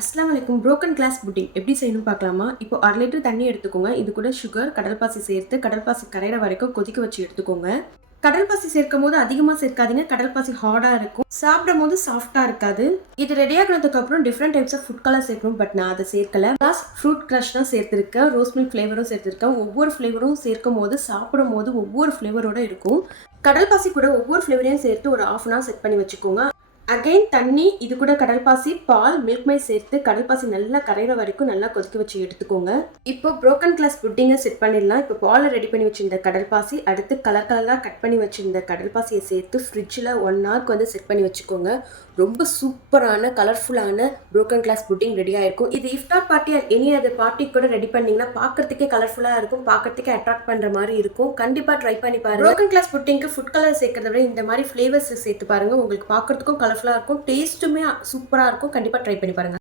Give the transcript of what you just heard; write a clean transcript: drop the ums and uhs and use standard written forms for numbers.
அஸ்ஸலாமு அலைக்கும். Broken class pudding எப்படி செய்யணும் பார்க்கலாமா? இப்போ 1/2 லிட்டர் தண்ணி எடுத்துக்கோங்க. இது கூட சுகர், கடல்பாசி சேர்த்து கடல்பாசி கரையிற வரைக்கும் கொதிக்க வச்சு எடுத்துக்கோங்க. கடல்பாசி சேர்க்கும்போது அதிகமா சேர்க்காதீங்க. கடல்பாசி ஹார்டா இருக்கும். சாப்பிடும்போது சாஃப்ட்டா இருக்காது. இது ரெடி ஆகுனதுக்கு அப்புறம் different types of food colour சேர்க்கணும். பட் நான் அதை சேர்க்கல. பிளஸ் ஃப்ரூட் கிரஷ் தான் சேர்த்திருக்கேன். ரோஸ் மில்க் ஃப்ளேவரும் சேர்த்திருக்கேன். ஒவ்வொரு ஃப்ளேவரும் சேர்க்கும்போது சாப்பிடும்போது ஒவ்வொரு ஃப்ளேவரோட இருக்கும். கடல்பாசி கூட ஒவ்வொரு ஃப்ளேவரையும் சேர்த்து ஒரு 1/2 அன் ஹவர் செட் பண்ணி வச்சுக்கோங்க. அகைன் தண்ணி, இது கூட கடல்பாசி, பால், மில்க் மை சேர்த்து கடல்பாசி நல்லா கரையிற வரைக்கும் நல்லா கொதிக்க வச்சு எடுத்துக்கோங்க. இப்போ புரோக்கன் கிளாஸ் புட்டிங்கை செட் பண்ணிடலாம். இப்போ பாலை ரெடி பண்ணி வச்சிருந்த கடல்பாசி, அடுத்து கலர் கலராக கட் பண்ணி வச்சிருந்த கடல்பாசியை சேர்த்து ஃப்ரிட்ஜில் 1 ஹவருக்கு வந்து செட் பண்ணி வச்சுக்கோங்க. ரொம்ப சூப்பரான கலர்ஃபுல்லான புரோக்கன் கிளாஸ் புட்டிங் ரெடி ஆயிருக்கும். இது iftar party or any other party கூட ரெடி பண்ணீங்கன்னா பார்க்கறதுக்கே கலர்ஃபுல்லாக இருக்கும், பார்க்கறதுக்கே அட்ராக்ட் பண்ணுற மாதிரி இருக்கும். கண்டிப்பாக ட்ரை பண்ணி பாருங்க. புரோக்கன் கிளாஸ் புட்டிங்க்கு ஃபுட் கலர் சேர்க்கறத விட இந்த மாதிரி ஃப்ளேவர்ஸ் சேர்த்து பாருங்க. உங்களுக்கு பார்க்கறதுக்கும் கலர்ஃபுல்லாக இருக்கும், டேஸ்ட்டுமே சூப்பராக இருக்கும். கண்டிப்பாக ட்ரை பண்ணி பாருங்க.